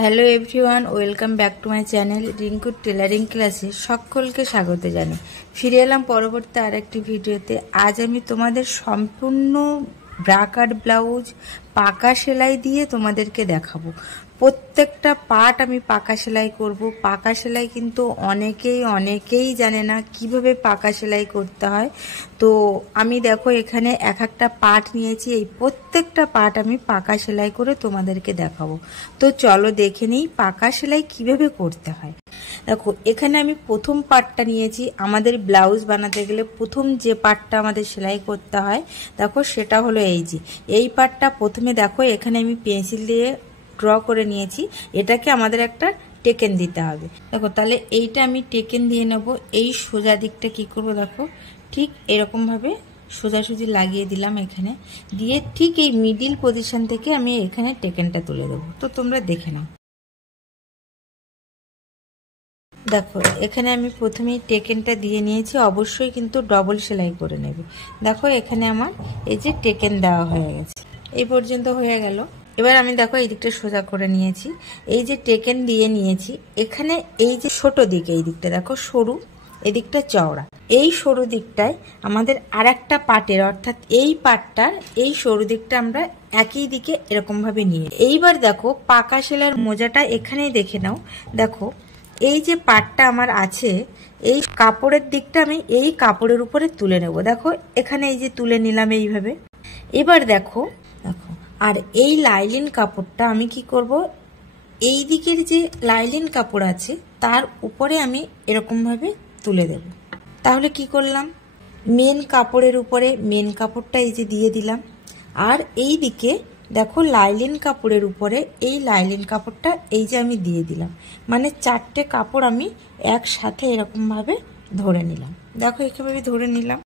Hello everyone, welcome back to my channel রিঙ্কুর tailoring ক্লাসে সকলকে স্বাগত জানাই। ফিরে এলাম পরবর্তী আরেকটি ভিডিওতে। আজ আমি তোমাদের সম্পূর্ণ ব্রা কাট ব্লাউজ পাকা সেলাই দিয়ে তোমাদেরকে দেখাবো। প্রত্যেকটা পার্ট আমি পাকা সেলাই করব। পাকা সেলাই কিন্তু অনেকেই জানে না কিভাবে পাকা সেলাই করতে হয়। তো আমি দেখো এখানে এক একটা পার্ট নিয়েছি, এই প্রত্যেকটা পার্ট আমি পাকা সেলাই করে তোমাদেরকে দেখাবো। তো চলো দেখে নিই পাকা সেলাই কিভাবে করতে হয়। দেখো এখানে আমি প্রথম পার্টটা নিয়েছি। আমাদের ব্লাউজ বানাতে গেলে প্রথম যে পার্টটা আমাদের সেলাই করতে হয় দেখো সেটা হলো এই পার্টটা। প্রথমে দেখো এখানে আমি পেন্সিল দিয়ে ড্র করে নিয়েছি, এটাকে আমাদের একটা টেকেন দিতে হবে। দেখো তাহলে এইটা আমি টেকেন দিয়ে নেব। এই সোজা দিকটা কি করব দেখো ঠিক এরকম ভাবে সোজাসুজি লাগিয়ে দিলাম। এখানে দিয়ে ঠিক এই মিডিল পজিশন থেকে আমি এখানে টেকেনটা তুলে দেবো। তো তোমরা দেখে নাও। দেখো এখানে আমি প্রথমেই টেকেনটা দিয়ে নিয়েছি, অবশ্যই কিন্তু ডবল সেলাই করে নেবে। দেখো এখানে আমার এই যে টেকেন দেওয়া হয়ে গেছে, এই পর্যন্ত হয়ে গেল। এবার আমি দেখো এই দিকটা সোজা করে নিয়েছি, এই যে টেকেন দিয়ে নিয়েছি। এখানে এই যে ছোট দিক, এই দিকটা দেখো সরু, এদিকটা চওড়া। এই সরু দিকটায় আমাদের আর একটা পার্টের, অর্থাৎ এই পার্টটার এই সরু দিকটা আমরা একই দিকে এরকম ভাবে নিয়ে এইবার দেখো পাকা সেলাইয়ের মোজাটা এখানেই দেখে নাও। দেখো এই যে পার্টটা আমার আছে, এই কাপড়ের দিকটা আমি এই কাপড়ের উপরে তুলে নেব। দেখো এখানে এই যে তুলে নিলাম এইভাবে। এবার দেখো দেখো আর এই লাইলিন কাপড়টা আমি কি করব, এই দিকের যে লাইলিন কাপড় আছে তার উপরে আমি এরকম ভাবে তুলে দেব। তাহলে কি করলাম, মেন কাপড়ের উপরে মেন কাপড়টা এই যে দিয়ে দিলাম, আর এই দিকে দেখো লাইলিন কাপড়ের উপরে এই লাইলিন কাপড়টা এই যে আমি দিয়ে দিলাম। মানে চারটে কাপড় আমি একসাথে এরকম ভাবে ধরে নিলাম। দেখো এভাবে ধরে নিলাম।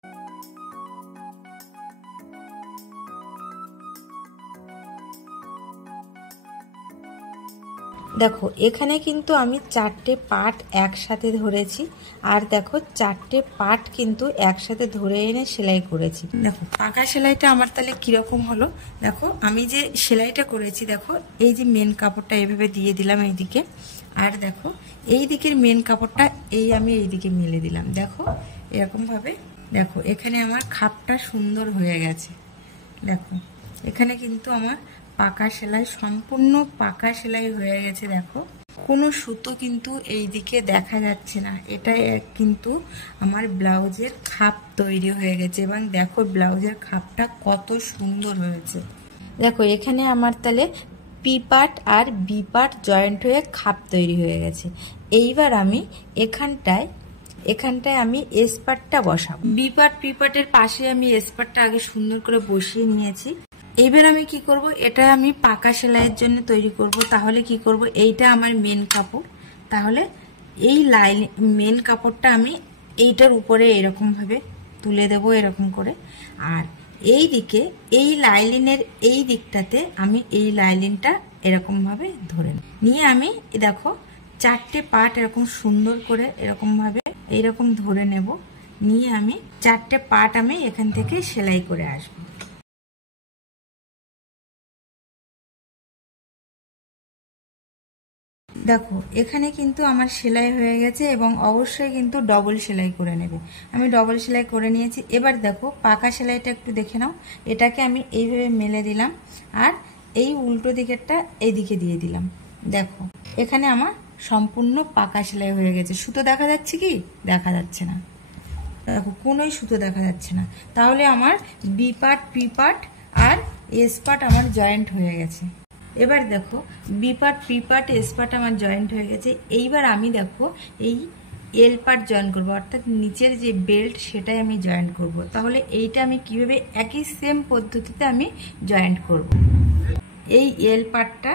দেখো এখানে কিন্তু আমি চারটে পার্ট একসাথে ধরেছি, আর দেখো চারটে পার্ট কিন্তু একসাথে ধরে এনে সেলাই করেছি। দেখো পাকা সেলাইটা আমার তাহলে কিরকম হলো। দেখো আমি যে সেলাইটা করেছি, দেখো এই যে মেন কাপড়টা এইভাবে দিয়ে দিলাম এইদিকে, আর দেখো এই দিকের মেন কাপড়টা আমি এইদিকে মেলে দিলাম। দেখো এরকম ভাবে দেখো এখানে আমার খাপটা সুন্দর হয়ে গেছে। দেখো এখানে কিন্তু আমার পাকা সেলাই, সম্পূর্ণ পাকা সেলাই হয়ে গেছে। দেখো কোনো সুতো কিন্তু এই দিকে দেখা যাচ্ছে না, এটা কিন্তু আমার ব্লাউজের খাপ তৈরি হয়ে গেছে। এবং দেখো ব্লাউজের খাপটা কত সুন্দর হয়েছে। দেখো এখানে আমার তাহলে পি পার্ট আর বি পার্ট জয়েন্ট হয়ে খাপ তৈরি হয়ে গেছে। এইবার আমি এখানটায় আমি এস পার্টটা বসাবো। বি পার্ট পি পার্টের পাশে আমি এস পার্টটা আগে সুন্দর করে বসিয়ে নিয়েছি। এইবার আমি কি করব, এটা আমি পাকা সেলাইয়ের জন্য তৈরি করব। তাহলে কি করব, এইটা আমার মেন কাপড়, তাহলে এই মেন কাপড়টা আমি এইটার উপরে এরকম ভাবে তুলে দেব এরকম করে। আর এই দিকে এই লাইলিনের এই দিকটাতে আমি এই লাইলিনটা এরকম ভাবে ধরে নিয়ে আমি দেখো চারটে পার্ট এরকম সুন্দর করে এরকম ভাবে এইরকম ধরে নেব। নিয়ে আমি চারটে পার্ট আমি এখান থেকে সেলাই করে আসবো। দেখো এখানে কিন্তু আমার সেলাই হয়ে গেছে, এবং অবশ্যই কিন্তু ডবল সেলাই করে নেবে। আমি ডবল সেলাই করে নিয়েছি। এবার দেখো পাকা সেলাইটা একটু দেখে নাও। এটাকে আমি এইভাবে মেলে দিলাম, আর এই উল্টো দিকেরটা এইদিকে দিয়ে দিলাম। দেখো এখানে আমার সম্পূর্ণ পাকা সেলাই হয়ে গেছে। সুতো দেখা যাচ্ছে কি? দেখা যাচ্ছে না। দেখো কোনোই সুতো দেখা যাচ্ছে না। তাহলে আমার বি পার্ট পি পার্ট আর এস পার্ট আমার জয়েন্ট হয়ে গেছে। এবার দেখো B part P part S part আমার জয়েন্ট হয়ে গেছে। এইবার আমি দেখো এই এল পার্ট জয়েন করব, অর্থাৎ নিচের যে বেল্ট সেটাই আমি জয়েন্ট করব। তাহলে এইটা আমি কিভাবে একই সেম পদ্ধতিতে আমি জয়েন্ট করব। এই এল পার্টটা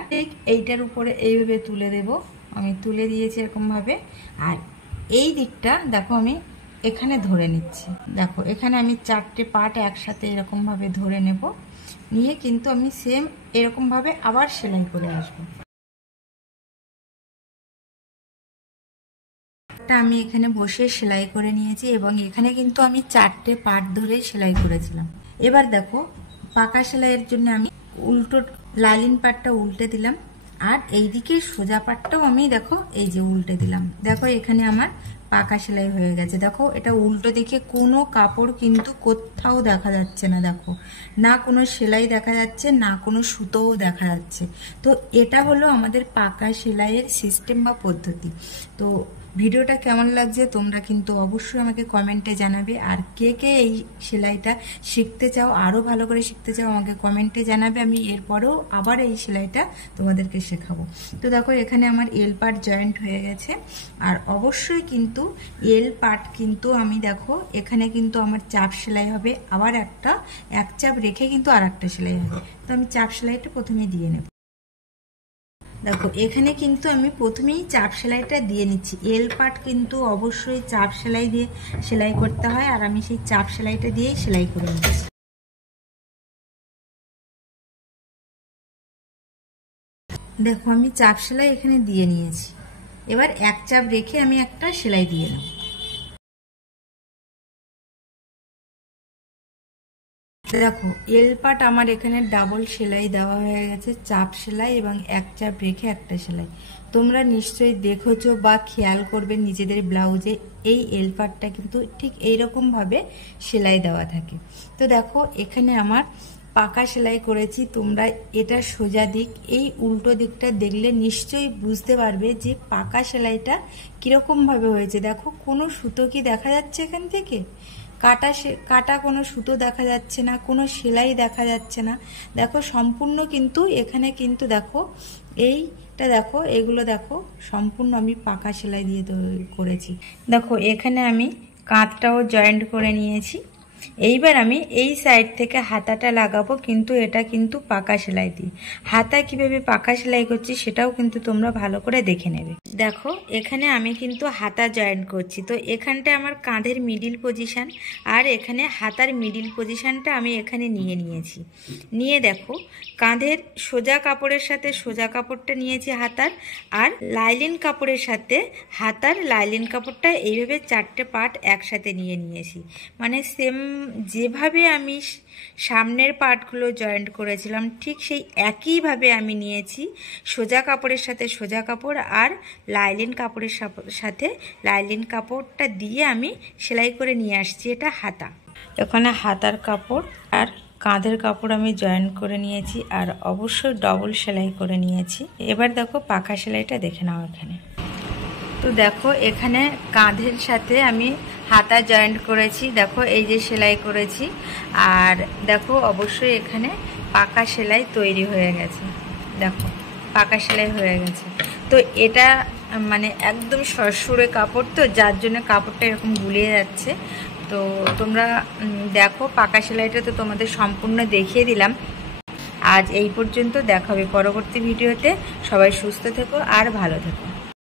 এইটার উপরে এইভাবে তুলে দেব। আমি তুলে দিয়েছি এরকম ভাবে। আর এই দিকটা দেখো আমি এখানে ধরে নিচ্ছি। দেখো এখানে আমি চারটে পার্ট একসাথে এরকম ভাবে ধরে নেব। নিয়ে কিন্তু আমি সেম এরকম ভাবে আবার সেলাই করে আসবো। আমি এখানে বসে সেলাই করে নিয়েছি, এবং এখানে কিন্তু আমি চারটে পার্ট ধরে সেলাই করেছিলাম। এবার দেখো পাকা সেলাইয়ের জন্য আমি উল্টো লাইলিন পার্টটা উল্টে দিলাম, আর এইদিকে সোজা পাটটাও আমি দেখো এই যে উল্টে দিলাম, দেখো এখানে আমার পাকা সেলাই হয়ে গেছে। দেখো এটা উল্টো দিকে কোনো কাপড় কিন্তু কোথাও দেখা যাচ্ছে না, দেখো না কোনো সেলাই দেখা যাচ্ছে, না কোনো সুতোও দেখা যাচ্ছে। তো এটা হলো আমাদের পাকা সেলাইয়ের সিস্টেম বা পদ্ধতি। তো ভিডিওটা কেমন লাগছে তোমরা কিন্তু অবশ্যই আমাকে কমেন্টে জানাবে। আর কে কে এই সেলাইটা শিখতে চাও, আরও ভালো করে শিখতে চাও, আমাকে কমেন্টে জানাবে। আমি এরপরেও আবার এই সেলাইটা তোমাদেরকে শেখাবো। তো দেখো এখানে আমার এল পার্ট জয়েন্ট হয়ে গেছে। আর অবশ্যই কিন্তু এল পার্ট কিন্তু আমি দেখো এখানে কিন্তু আমার চাপ সেলাই হবে, আবার এক চাপ রেখে কিন্তু আর একটা সেলাই হবে। তো আমি চাপ সেলাইটা প্রথমে দিয়ে নেব। দেখো এখানে কিন্তু আমি প্রথমেই চাপ সেলাইটা দিয়ে নিচ্ছি। এল পার্ট কিন্তু অবশ্যই চাপ সেলাই দিয়ে সেলাই করতে হয়, আর আমি সেই চাপ সেলাইটা দিয়েই সেলাই করে নিচ্ছি। দেখো আমি চাপ সেলাই এখানে দিয়ে নিয়েছি, এবার এক চাপ রেখে আমি একটা সেলাই দিয়ে নেব। দেখো এল পার্ট আমার এখানে ডাবল সেলাই দেওয়া হয়ে গেছে, চাপ সেলাই এবং এক চাপ রেখে একটা সেলাই। তোমরা নিশ্চয়ই দেখেছো বা খেয়াল করবে নিজেদের ব্লাউজে এই এল পার্টটা কিন্তু ঠিক এইরকম ভাবে সেলাই দেওয়া থাকে। তো দেখো এখানে আমার পাকা সেলাই করেছি, তোমরা এটা সোজা দিক, এই উল্টো দিকটা দেখলে নিশ্চয়ই বুঝতে পারবে যে পাকা সেলাইটা কিরকম ভাবে হয়েছে। দেখো কোনো সুতো কি দেখা যাচ্ছে এখান থেকে? কাটা কোনো সুতো দেখা যাচ্ছে না, কোনো সেলাই দেখা যাচ্ছে না। দেখো সম্পূর্ণ কিন্তু এখানে কিন্তু দেখো এইটা দেখো, এগুলো দেখো সম্পূর্ণ আমি পাকা সেলাই দিয়ে করেছি। দেখো এখানে আমি কাঁধটাও জয়েন্ট করে নিয়েছি। এইবার আমি এই সাইড থেকে হাতাটা লাগাবো, কিন্তু এটা কিন্তু পাকা সেলাই দিই। হাতা কিভাবে পাকা সেলাই করছি সেটাও কিন্তু তোমরা ভালো করে দেখে নেবে। দেখো এখানে আমি কিন্তু হাতা জয়েন্ট করছি। তো এখানটা আমার কাঁধের মিডিল পজিশন, আর এখানে হাতার মিডিল পজিশনটা আমি এখানে নিয়েছি। নিয়ে দেখো কাঁধের সোজা কাপড়ের সাথে সোজা কাপড়টা নিয়েছি হাতার, আর লাইলিন কাপড়ের সাথে হাতার লাইলিন কাপড়টা এইভাবে চারটে পার্ট একসাথে নিয়েছি। মানে সেম যেভাবে আমি সামনের পার্টগুলো জয়েন্ট করেছিলাম ঠিক সেই একইভাবে আমি নিয়েছি সোজা কাপড়ের সাথে সোজা কাপড়, আর লাইলিন কাপড়ের সাথে লাইলিন কাপড়টা দিয়ে আমি সেলাই করে নিয়ে আসছি। এটা হাতা, এখানে হাতার কাপড় আর কাঁধের কাপড় আমি জয়েন করে নিয়েছি, আর অবশ্যই ডবল সেলাই করে নিয়েছি। এবার দেখো পাকা সেলাইটা দেখে নাও এখানে। তো দেখো এখানে কাঁধের সাথে আমি হাতা জয়েন্ট করেছি, দেখো এই যে সেলাই করেছি। আর দেখো অবশ্যই এখানে পাকা সেলাই তৈরি হয়ে গেছে, দেখো পাকা সেলাই হয়ে গেছে। তো এটা মানে একদম সরসরে কাপড়, তো যার জন্য কাপড়টা এরকম গুলিয়ে যাচ্ছে। তো তোমরা দেখো পাকা সেলাইটা তো তোমাদের সম্পূর্ণ দেখিয়ে দিলাম। আজ এই পর্যন্ত, দেখা হবে পরবর্তী ভিডিওতে। সবাই সুস্থ থেকো আর ভালো থেকো।